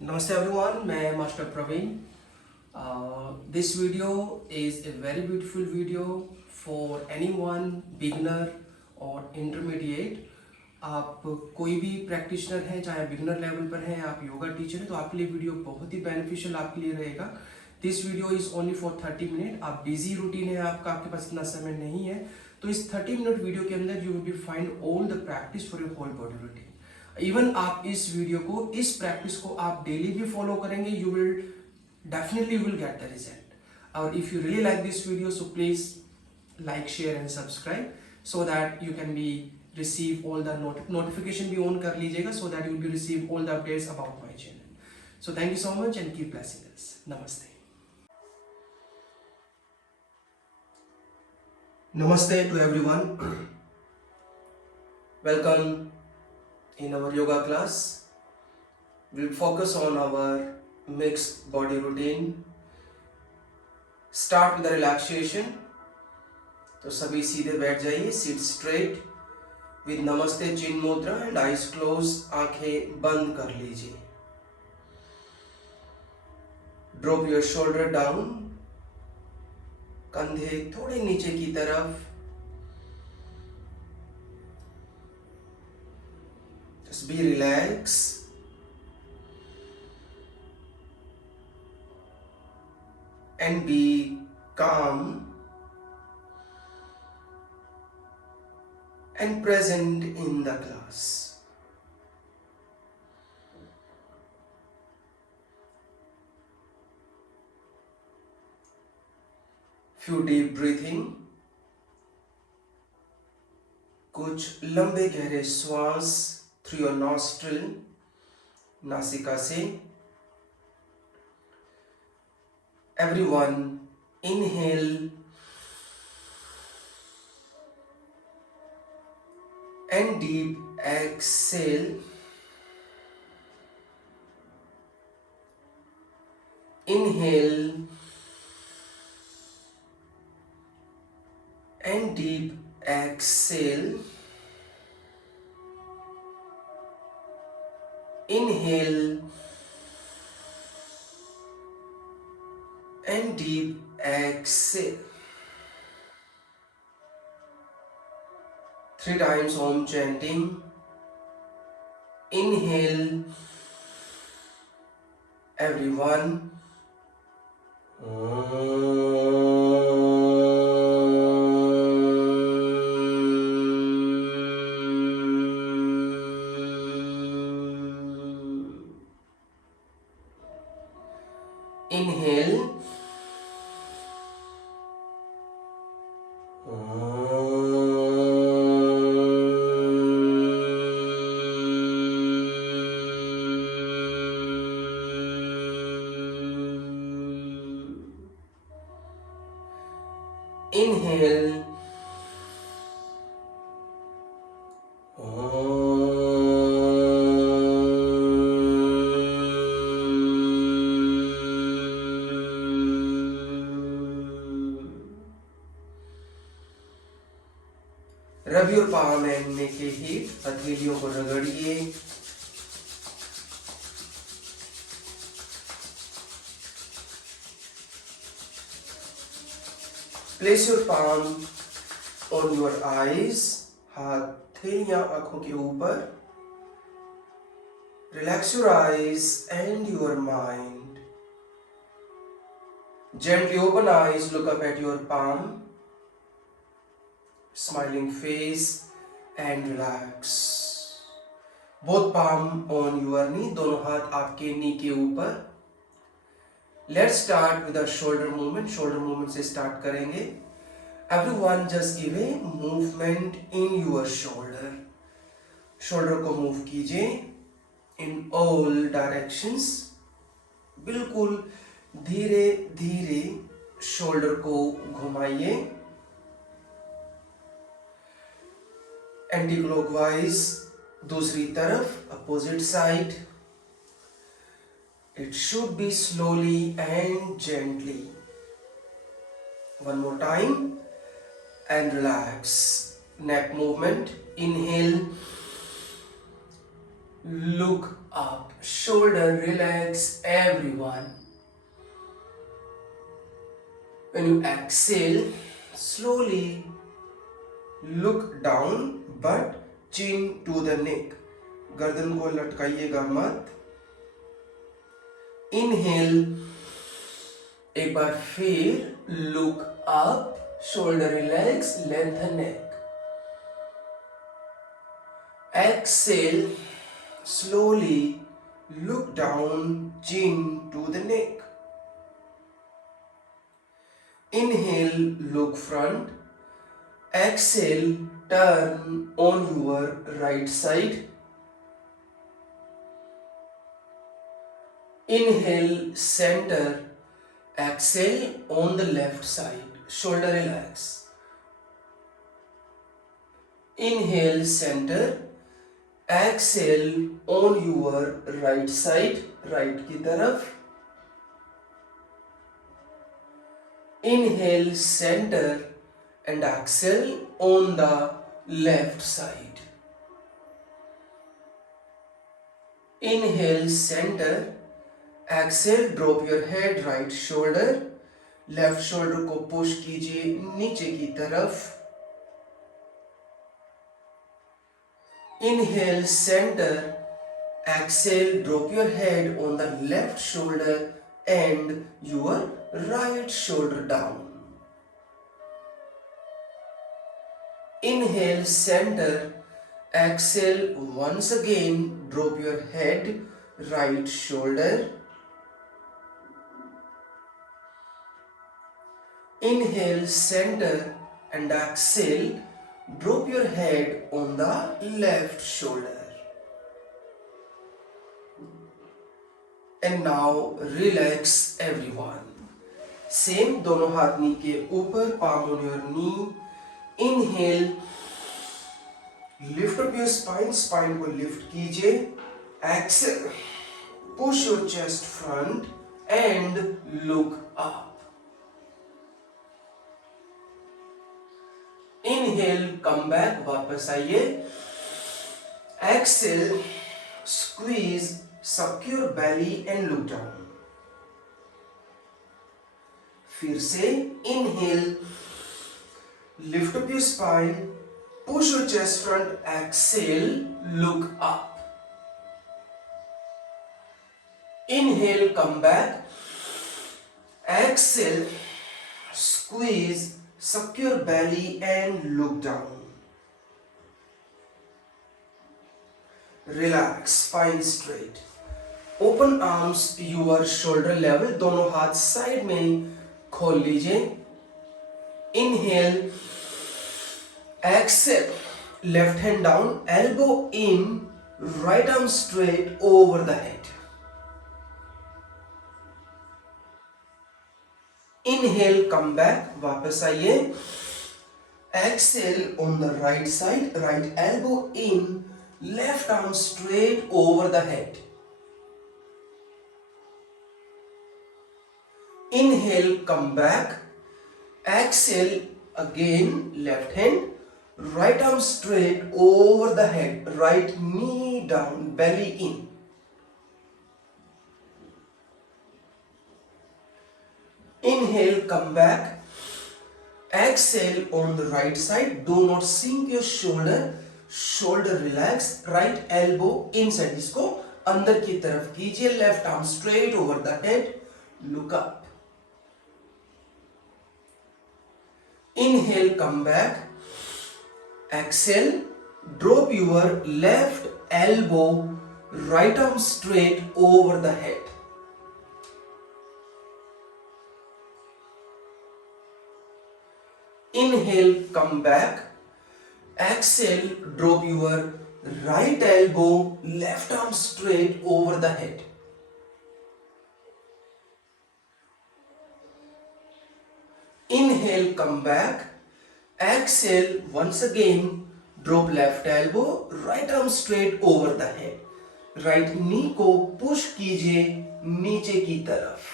Namaste everyone, मैं master Praveen. This video is a very beautiful video for anyone beginner or intermediate. आप कोई भी practitioner हैं, चाहे बिगिनर लेवल पर हैं, आप योगा टीचर हैं, तो आपके लिए वीडियो बहुत ही बेनिफिशियल आपके लिए रहेगा. This video is only for 30 minute. आप बिजी रूटीन है आपका, आपके पास इतना समय नहीं है, तो इस 30 मिनट वीडियो के अंदर you will be find all the practice for your whole body routine. Even आप इस वीडियो को, इस प्रैक्टिस को आप डेली भी फॉलो करेंगे, you will definitely will get the result. और if you really like this video, so please like, share and subscribe so that you can be receive all the notification भी on कर लीजिएगा, so that you will be receive all the updates about my channel. So thank you so much and keep blessing us. नमस्ते. Namaste to everyone. Welcome in our yoga class. We'll focus on our mixed body routine. Start with the relaxation. तो सभी सीधे बैठ जाइए. Sit straight with Namaste chin mudra and eyes closed. आंखें बंद कर लीजिए. Drop your shoulder down. कंधे थोड़े नीचे की तरफ. Just be relaxed. And be calm and present in the class. Few deep breathing. कुछ लंबे गहरे श्वास through your nostril, नासिका से. Everyone inhale and deep exhale. Inhale and deep exhale. Inhale and deep exhale. 3 times Om chanting. Inhale, everyone. Inhale. Inhale. Rub your palm and make a heat. हथेलियों को रगड़िए. Place your palm on your eyes. हथेलियां आंखों के ऊपर. Relax your eyes and your mind. Gently open eyes. Look up at your palm. Smiling face and relax. Both palm on your knee. दोनों हाथ आपके नी के ऊपर. Let's start with the shoulder movement. Shoulder movement से start करेंगे. Everyone just give a movement in your shoulder. Shoulder को move कीजिए in all directions. बिल्कुल धीरे धीरे shoulder को घुमाइए. एंटी क्लॉकवाइज दूसरी तरफ, opposite side. It should B slowly and gently. One more time and relax. Neck movement. Inhale, look up, shoulder relax everyone. When you exhale, slowly look down but chin to the neck. गर्दन को लटकाइएगा मत. Inhale, एक बार फिर look up, shoulder relax, lengthen neck. Exhale, slowly look down, chin to the neck. Inhale, look front. Exhale, turn on your right side. Inhale, center. Exhale on the left side. Shoulder relax. Inhale, center. Exhale on your right side. Right की तरफ. Inhale, center. And exhale on the left side. Inhale, center. Exhale, drop your head, right shoulder. Left shoulder को push कीजिए नीचे की तरफ. Inhale, center. Exhale, drop your head on the left shoulder and your right shoulder down. Inhale, center. Exhale, once again, drop your head, right shoulder. Inhale, center, and exhale, drop your head on the left shoulder. And now relax everyone. Same, दोनों हाथ नी के ऊपर, palm on your knee. Inhale, lift up your spine, spine को lift कीजिए. Exhale, push your chest front and look up. Inhale, come back, वापस आइए. Exhale, squeeze, suck your belly and look down. फिर से inhale, lift up your spine, push your chest front, exhale, look up. Inhale, come back. Exhale, squeeze, suck your belly and look down. Relax, spine straight. Open arms your shoulder level. दोनों हाथ side में खोल लीजिए. Inhale, exhale, left hand down, elbow in, right arm straight over the head. Inhale, come back, वापस आइए. Exhale on the right side, right elbow in, left arm straight over the head. Inhale, come back. Exhale, again, left hand, right arm straight over the head, right knee down, belly in. Inhale, come back. Exhale on the right side. Do not sink your shoulder. Shoulder relax. Right elbow inside. इसको अंदर की तरफ कीजिए. Left arm straight over the head. Look up. Inhale, come back. Exhale. Drop your left elbow. Right arm straight over the head. Inhale, come back. Exhale, drop your right elbow, left arm straight over the head. Inhale, come back. Exhale, once again, drop left elbow, right arm straight over the head. Right knee को push कीजिए नीचे की तरफ.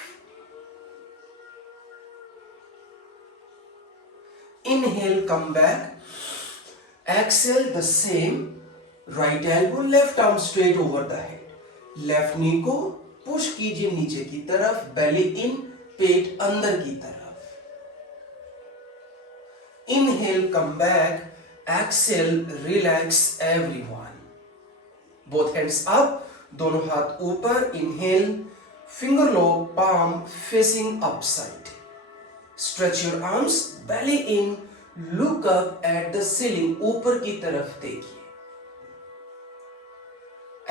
Inhale, come back. Exhale, the same. Right elbow, left arm straight over the head. Left नी को push कीजिए नीचे की तरफ, बेली इन, पेट अंदर की तरफ। Inhale, come back, exhale, relax everyone. Both hands up, दोनों हाथ ऊपर, inhale, finger low, palm facing upside. Stretch your arms, belly in, look up at the ceiling, ऊपर की तरफ देखिए।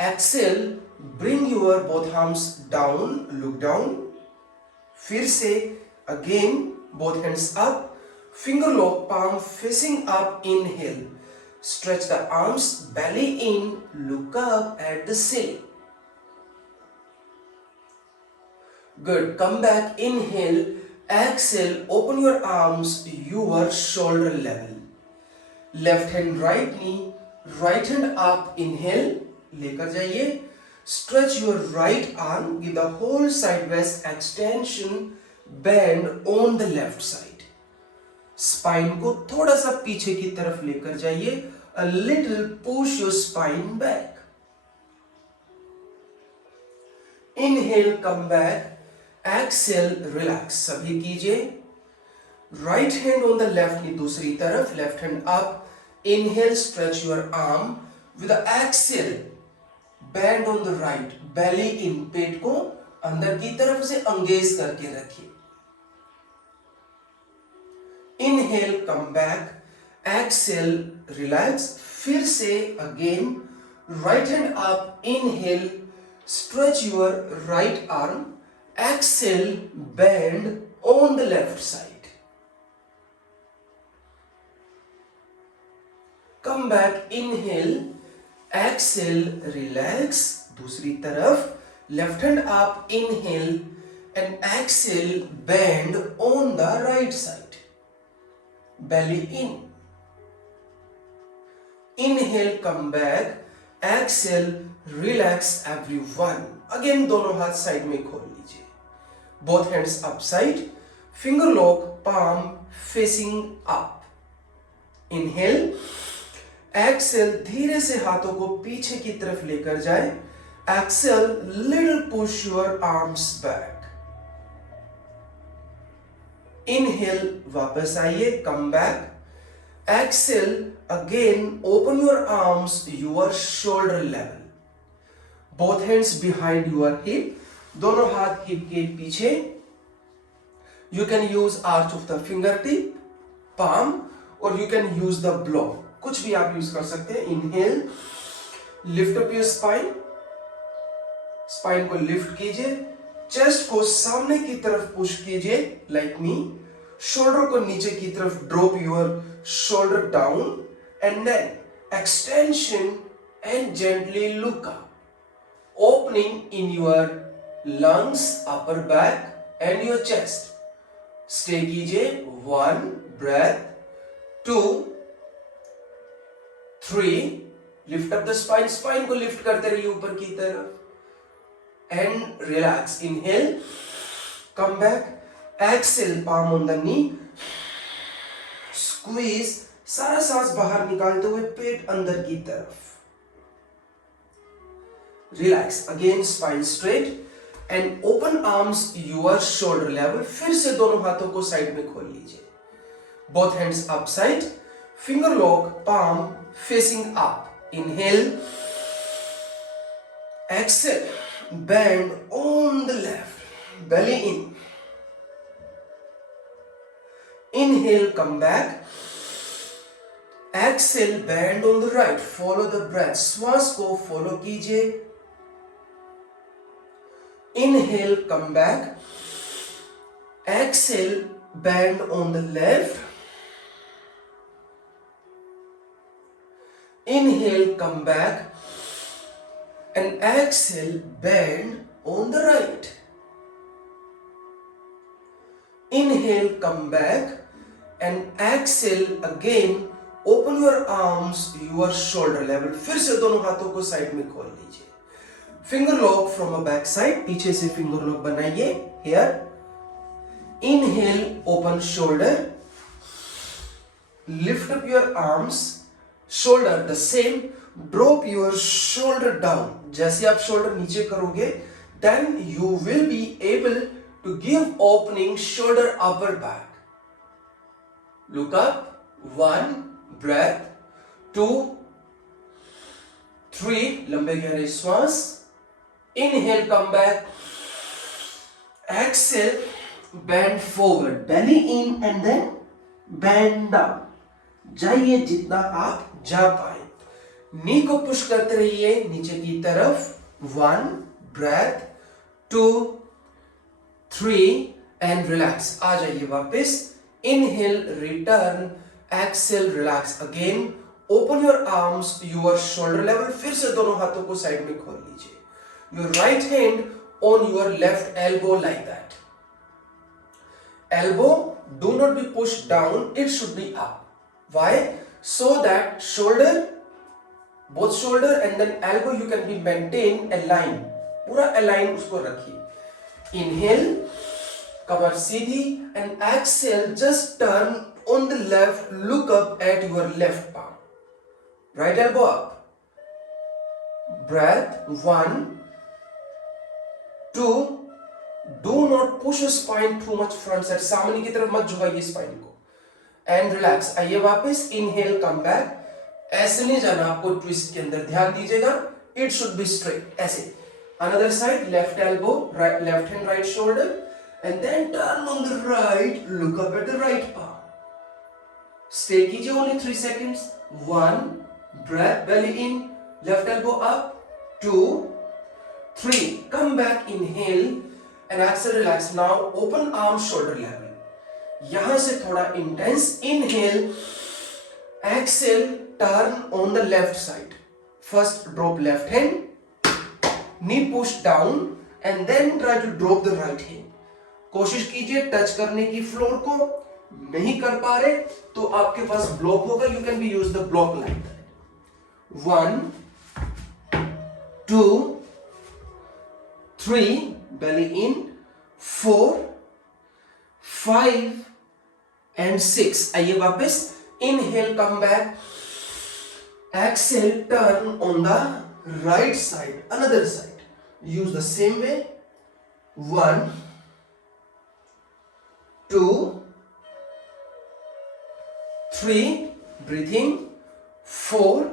Exhale, bring your both arms down, look down. फिर से again both hands up, finger lock, palm facing up, inhale. Stretch the arms, belly in, look up at the ceiling. Good. Come back, inhale, exhale, open your arms, your shoulder level. Left hand, right knee, right hand up, inhale, लेकर जाइए. Stretch your right arm, give the whole sideways extension, bend on the left side. Spine को थोड़ा सा पीछे की तरफ लेकर जाइए. A little push your spine back. Inhale, come back. Exhale, relax. सभी कीजिए. Right hand on the left knee, दूसरी तरफ, left hand up. Inhale, stretch your arm. With the exhale, bend on the right. Belly in, पेट को अंदर की तरफ से engage करके रखिए. Inhale, come back. Exhale, relax. फिर से again, right hand up. Inhale, stretch your right arm. Exhale, bend on the left side. Come back, inhale, exhale, relax. दूसरी तरफ, left hand up, inhale, and exhale, bend on the right side. Belly in. Inhale, come back, exhale, relax everyone. Again दोनों हाथ side में खोल लीजिए. Both hands upside, finger lock, palm facing up. Inhale, exhale, धीरे से हाथों को पीछे की तरफ लेकर जाए. Exhale, little push your arms back. Inhale, वापस आइए, come back. Exhale, again, open your arms, your shoulder level. Both hands behind your hip. दोनों हाथ हिप के पीछे. You can use arch of the fingertip, palm, or you can use the block. कुछ भी आप use कर सकते हैं. Inhale, lift up your spine. Spine को लिफ्ट कीजिए. चेस्ट को सामने की तरफ पुश कीजिए, like me. शोल्डर को नीचे की तरफ drop your shoulder down, and then extension and gently look up. Opening in your lungs, upper back and your chest. Stay कीजिए. 1 breath, 2, 3. Lift up the spine. Spine को lift करते रहिए ऊपर की तरफ. And relax. Inhale, come back. Exhale, palm on the knee. Squeeze. सारा सांस बाहर निकालते हुए पेट अंदर की तरफ. Relax. Again, spine straight. And open arms your shoulder level. फिर से दोनों हाथों को साइड में खोल लीजिए. Both hands upside. Finger lock, palm facing up. Inhale. Exhale. Bend on the left. Belly in. Inhale, come back. Exhale, bend on the right. Follow the breath. श्वास को follow कीजिए. Inhale, come back. Exhale, bend on the left. Inhale, come back. And exhale, bend on the right. Inhale, come back. And exhale again. Open your arms, your shoulder level. फिर से दोनों हाथों को side में खोल लीजिए. Finger lock from a back side. पीछे से finger lock बनाइए. Here. Inhale, open shoulder. Lift up your arms. Shoulder the same. Drop your shoulder down. जैसे आप शोल्डर नीचे करोगे then you will be able to give opening shoulder upper back. Look up, 1 breath, 2 3 लंबे गहरे श्वास, inhale come back, exhale bend forward, belly in and then bend down. जाइए जितना आप जा पाए, नी को पुश करते रहिए नीचे की तरफ। 1 ब्रेथ, 2 3 एंड रिलैक्स। आ जाइए वापस, inhale return, exhale relax again, open your arms your shoulder level. फिर से दोनों हाथों को साइड में खोल लीजिए। Your right hand on your left elbow like that. Elbow do not be push down, it should be up. Why? So that shoulder, both shoulder and then elbow you can be maintain a line, पूरा align उसको रखिए। Inhale, Qamar Sidhi and exhale, just turn on the left, look up at your left palm, right elbow up. Breath, 1 2, do not push your spine too much front side, सामने की तरफ मत झुकाइए spine को, and relax. आइए वापस, inhale come back. ऐसे नहीं जाना आपको, ट्विस्ट के अंदर ध्यान दीजिएगा, इट शुड बी स्ट्रेट ऐसे। Another side, left elbow, right, left hand right shoulder and then turn on the right, look up at the right palm. Stay कीजिए only 3 seconds. 1 breath, belly in, left elbow up, 2 3 come back, inhale and exhale relax. Now open arm shoulder level, यहां से थोड़ा intense, inhale, exhale, turn on the left side. First drop left hand, knee push down and then try to drop the right hand. कोशिश कीजिए touch करने की floor को, नहीं कर पा रहे तो आपके पास ब्लॉक होगा, you can B use the block like that. 1 2 3 belly in, 4 5 and 6। आइए वापस, inhale come back, exhale turn on the right side, another side, use the same way. 1 2 3 breathing, 4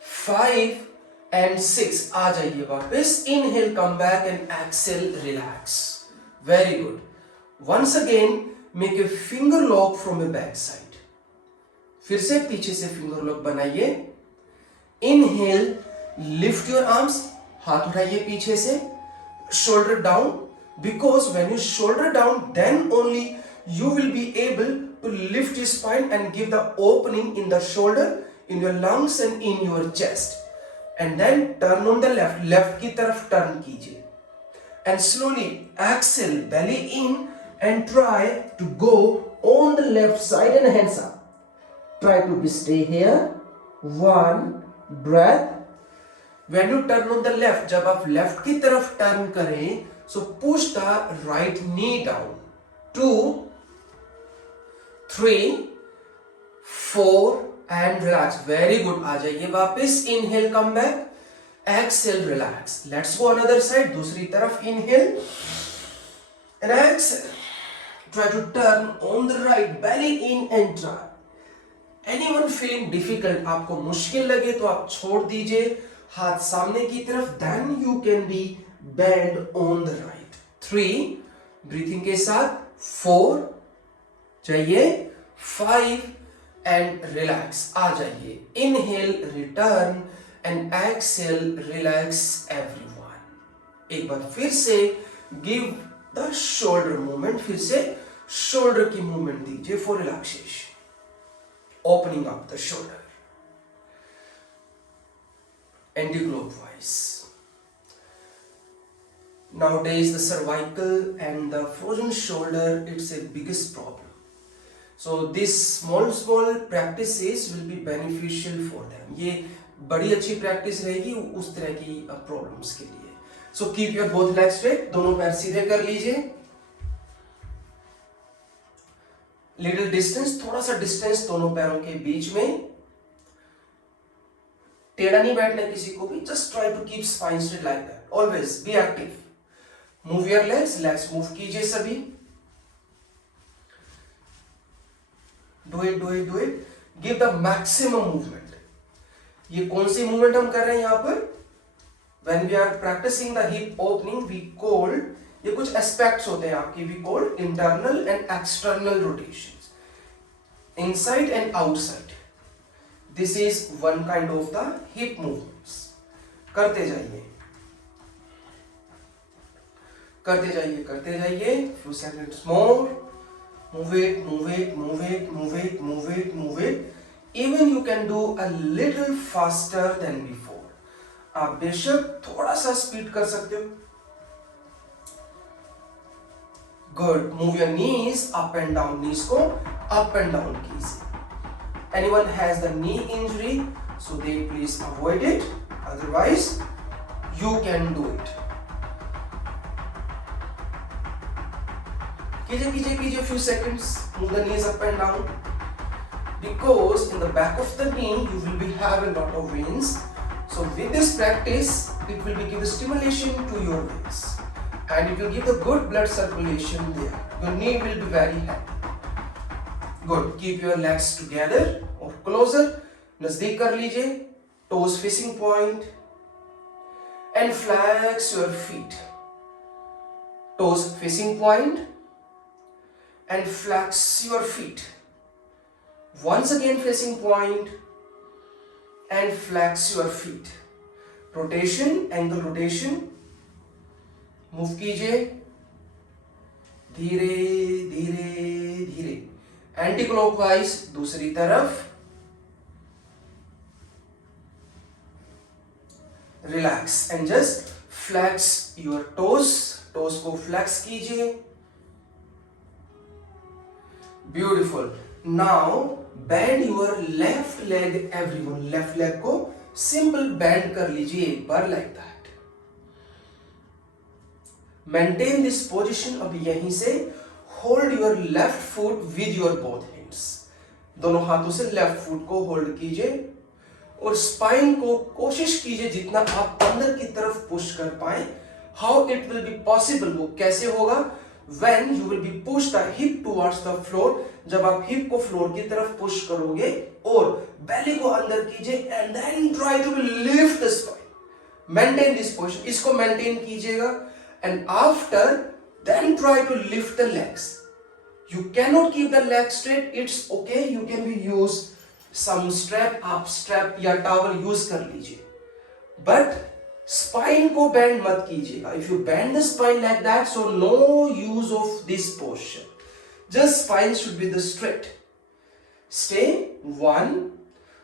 5 and 6। आ जाइए वापस, inhale come back and exhale relax. Very good. Once again, make a finger lock from a back side. फिर से पीछे से finger lock बनाइए। Inhale, lift your arms, हाथ उठाइए पीछे से, shoulder down, because when you shoulder down, then only you will be able to lift your spine and give the opening in the shoulder, in your lungs and in your chest. And then turn on the left, left की तरफ turn कीजिए, and slowly exhale, belly in, and try to go on the left side and hands up. Try to stay here. 1 breath. When you turn on the left, जब आप left की तरफ turn करें, so push the right knee down. 2 3 4 and relax. Very good. आ जाइए वापस, inhale come back, exhale relax. Let's go another side, दूसरी तरफ, inhale and exhale. Try to turn on the right, belly in and try. Anyone feeling difficult, आपको मुश्किल लगे तो आप छोड़ दीजिए, हाथ सामने की तरफ, then you can be bend on the right. 3 breathing के साथ, 4 जाइए, 5 and relax। आ जाइए, inhale return and exhale relax everyone। एक बार फिर से give the shoulder movement, फिर से शोल्डर की मूवमेंट दीजिए for relaxation, opening up the shoulder, anti-clockwise. Nowadays the cervical and the frozen shoulder, it's a biggest problem. So these small practices will be beneficial for them. ये बड़ी अच्छी practice रहेगी उस तरह की प्रॉब्लम्स के लिए। So keep your both legs straight, दोनों पैर सीधे कर लीजिए। लिटिल डिस्टेंस, थोड़ा सा डिस्टेंस दोनों पैरों के बीच में। टेढ़ा नहीं बैठना किसी को भी, just try to keep spine straight like that, always be active. Move your legs, legs move कीजिए सभी, do it do it do it, give the maximum movement. ये कौन सी मूवमेंट हम कर रहे हैं यहां पर, when we are practicing the hip opening we called, ये कुछ एस्पेक्ट्स होते हैं आपकी, we called internal and external rotations, inside and outside. This is one kind of the hip movements. करते जाइए करते जाइए करते जाइए, few seconds more, move it move it move it move it move it move it, even you can do a little faster than before। आप बेशक थोड़ा सा स्पीड कर सकते हो। Good, move your knees up and down, knees को up and down कीजिए। Anyone has the knee injury so they please avoid it, otherwise you can do it. कीजिए कीजिए कीजिए, few seconds, move the knees up and down, because in the back of the knee you will be have a lot of veins, so with this practice it will be give the stimulation to your veins and it will give the good blood circulation there, your knee will be very happy। good, keep your legs together or closer, नजदीक कर लीजिए, toes facing point and flex your feet, toes facing point and flex your feet, once again facing point and flex your feet, rotation, ankle rotation, move कीजिए धीरे धीरे धीरे, anti clockwise दूसरी तरफ, relax and just flex your toes, toes को flex कीजिए, beautiful. Now bend your left leg, everyone left leg को simple bend कर लीजिए एक बार like that, maintain this position. अब यहीं से hold your left foot with your both hands, दोनों हाथों से लेफ्ट फुट को होल्ड कीजिए और स्पाइन को कोशिश कीजिए जितना आप अंदर की तरफ पुश कर पाए। How it will be possible, वो कैसे होगा, when you will be push the hip towards the floor, जब आप हिप को फ्लोर की तरफ पुश करोगे और बेली को अंदर कीजिए and then try to lift the spine, maintain this position, इसको मेंटेन कीजिएगा and after then try to lift the legs। you cannot keep the legs straight, it's okay, you can be use some strap, आप strap या towel use कर लीजिए, but spine को bend मत कीजिएगा। If you bend the spine like that, so no use of this posture, just spine should be the straight. Stay one,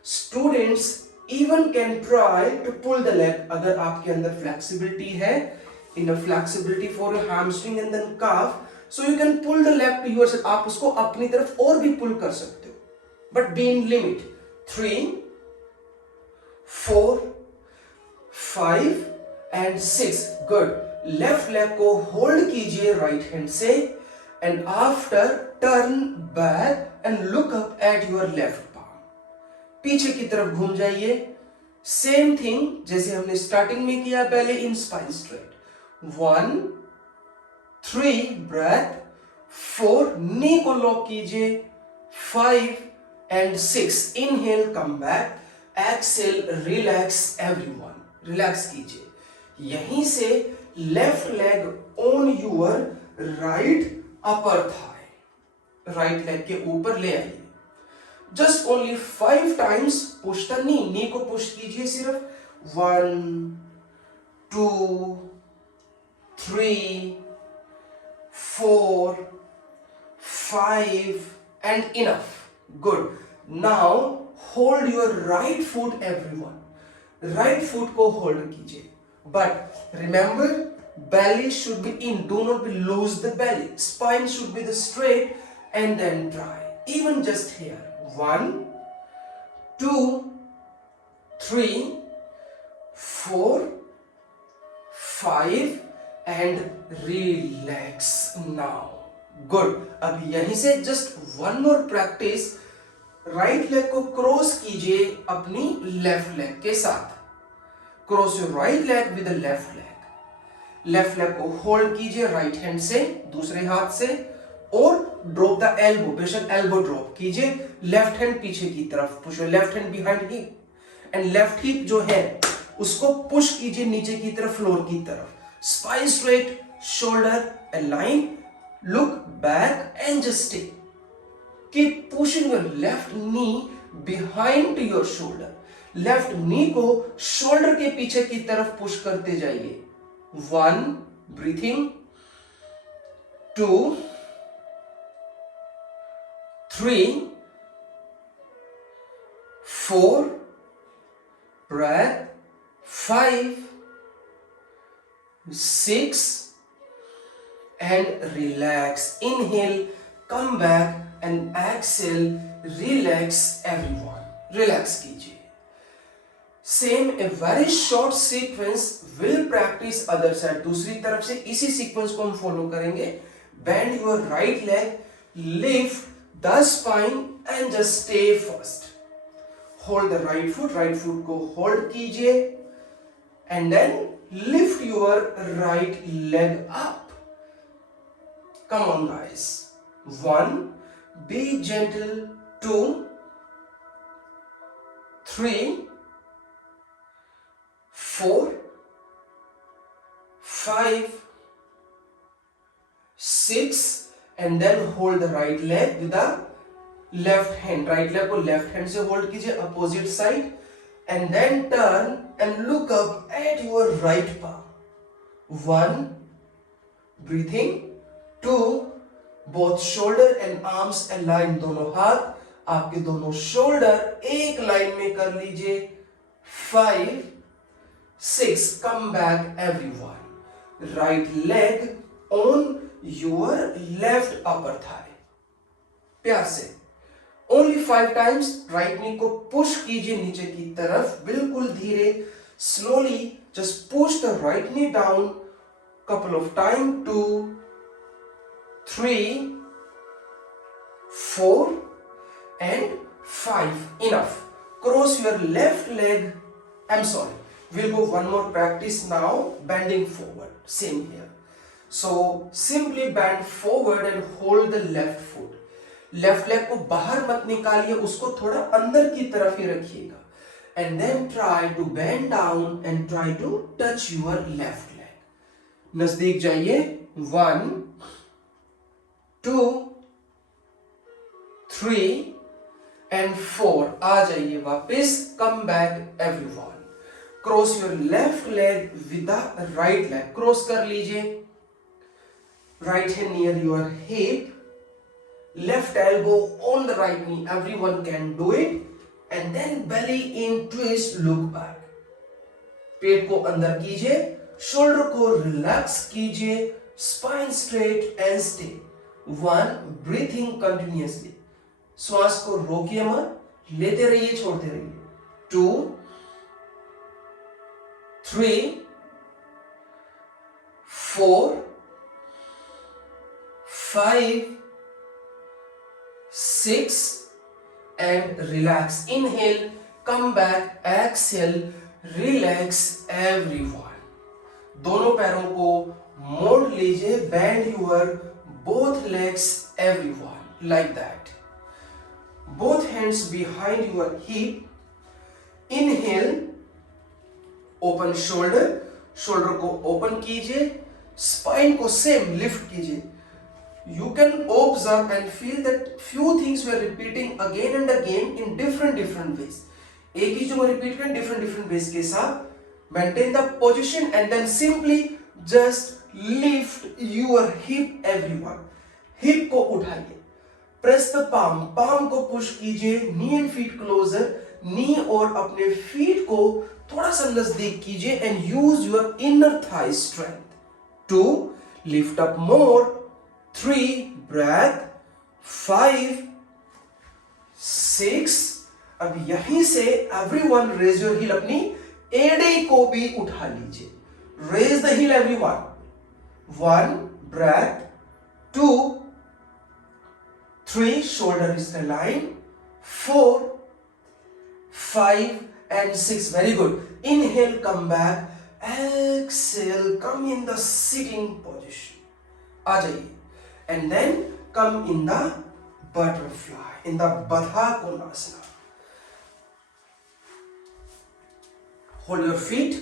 students even can try to pull the leg, अगर आपके अंदर flexibility है, enough flexibility for your hamstring and then calf, so you can pull the leg to yourself, आप उसको अपनी तरफ और भी पुल कर सकते हो, but be in limit. 3 4 5 and 6, good. Left leg को होल्ड कीजिए राइट हैंड से and after turn back and look up at your left palm, पीछे की तरफ घूम जाइए। सेम थिंग जैसे हमने स्टार्टिंग में किया पहले, in spine straight. 1 3 breath, 4 knee को लॉक कीजिए, 5 and 6 inhale come back, exhale relax, everyone relax कीजिए। यहीं से left leg on your right upper thigh, right leg के ऊपर ले आइए। Just only 5 times push the knee, knee को पुश कीजिए सिर्फ। 1 2 3 4 5 and enough, good। now hold your right foot, everyone, right foot को होल्ड कीजिए, but remember belly should be in, do not be lose the belly, spine should be the straight and then dry, even just here। 1 2 3 4 5 and relax now, good। अब यहीं से just one more practice, right leg को cross कीजिए अपनी left leg के साथ। Cross your right leg with the left leg. Left leg को hold कीजिए राइट हैंड से, दूसरे हाथ से, और ड्रॉप द एल्बो, बेशक एल्बो ड्रॉप कीजिए। लेफ्ट हैंड पीछे की तरफ, push your left hand behind hip and left hip जो है उसको पुश कीजिए नीचे की तरफ, फ्लोर की तरफ। Spine straight, shoulder align, look back and just stay. Keep pushing your left knee behind your shoulder. Left नी को शोल्डर के पीछे की तरफ पुश करते जाइए। 1, breathing, 2, 3, 4, breath, 5, 6, and relax. Inhale, come back and exhale. Relax everyone. Relax कीजिए. Same a very short sequence will practice other side. दूसरी तरफ से इसी सीक्वेंस को हम फॉलो करेंगे. Bend your right leg, lift the spine and just stay first. Hold the right foot को hold कीजिए and then lift your right leg up. Come on guys. 1, be gentle. 2, 3, 4, 5, 6, and then hold the right leg with the left hand. Right leg को left hand से hold कीजिए opposite side and then turn and look up at your right palm. 1, breathing. 2, both shoulder and arms align. दोनों हाथ आपके दोनों shoulder एक line में कर लीजिए. 5, 6, come back everyone. Right leg on your left upper thigh. प्यार से only 5 times. right knee को push कीजिए नीचे की तरफ, बिल्कुल धीरे, slowly just push the right knee down couple of times. 2, 3, 4 and 5. Enough. Cross your left leg. I'm sorry. We'll go one more practice now. Bending forward. Same here. So simply bend forward and hold the left foot. Left leg को बाहर मत निकालिए, उसको थोड़ा अंदर की तरफ ही रखिएगा. And then try to bend down and try to touch your left leg. नजदीक जाइए. 1, 2, 3 and 4. आ जाइए वापस. Come back everyone. Cross your left leg with the right leg. Cross कर लीजिए. Right hand near your hip. Left elbow on the right knee. Everyone can do it. And then belly in twist. Look back. पेट को अंदर कीजिए. Shoulder को relax कीजिए. Spine straight and stay. 1, breathing continuously. श्वास को रोकिए मत, लेते रहिए, छोड़ते रहिए. 2, 3, 4, 5, 6 and relax. Inhale, come back, exhale, relax everyone. दोनों पैरों को मोड़ लीजिए. Bend your both legs everyone like that. Both hands behind your hip. Inhale, open shoulder. Shoulder को ओपन कीजिए. स्पाइन को सेम लिफ्ट कीजिए. You can observe and feel that few things we are repeating again and again in different ways. एक ही जो repeat करें different ways के साथ. Maintain the position and then simply just lift your hip everyone. Hip को उठाइए. Press the palm. Palm को push कीजिए. Knee and feet closer. Knee और अपने feet को थोड़ा सा नजदीक कीजिए and use your inner thigh strength. 2, lift up more. 3, breath. 5, 6. अब यहीं से everyone raise your heel. अपनी एड़ी को भी उठा लीजिए. Raise the heel everyone. 1, breath. 2, 3, shoulder is aligned. 4, 5 and 6. Very good. Inhale, come back. Exhale, come in the sitting position. आ जाइए. And then come in the butterfly, in the Baddha Konasana. Hold your feet.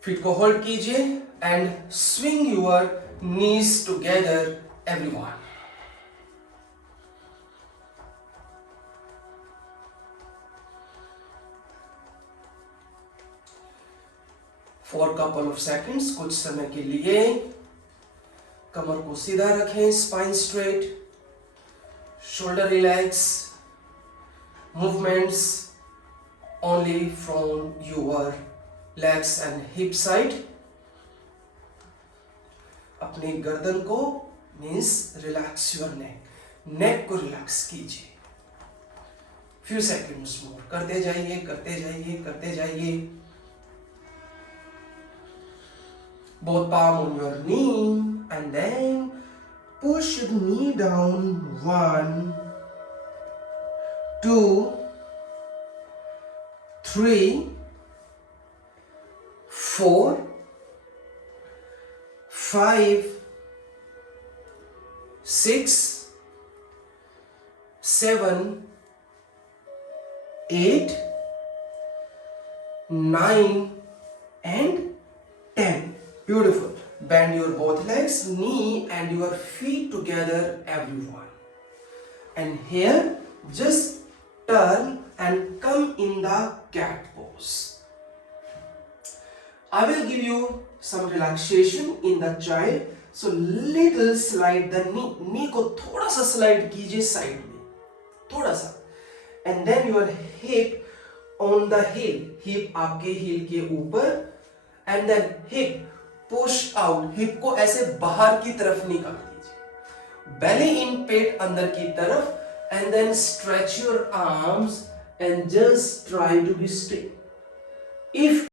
Feet को hold कीजिए and swing your knees together, everyone. For a couple of seconds, कुछ समय के लिए कमर को सीधा रखें, spine straight, shoulder relax, movements only from your legs and hip side. अपनी गर्दन को means relax your neck को relax कीजिए. Few seconds more. करते जाइए, करते जाइए, करते जाइए. Both palm on your knee and then push the knee down. 1, 2, 3, 4, 5, 6, 7, 8, 9 and 10. Beautiful. Bend your both legs, knee and your feet together, everyone. And here, just turn and come in the cat pose. I will give you some relaxation in the child. So little slide the knee को थोड़ा सा slide कीजिए side में, थोड़ा सा. And then your hip on the heel, hip आपके heel के ऊपर, and then hip push out, hip को ऐसे बाहर की तरफ निकाल दीजिए. Belly in, पेट अंदर की तरफ, and then stretch your arms and just try to be still. If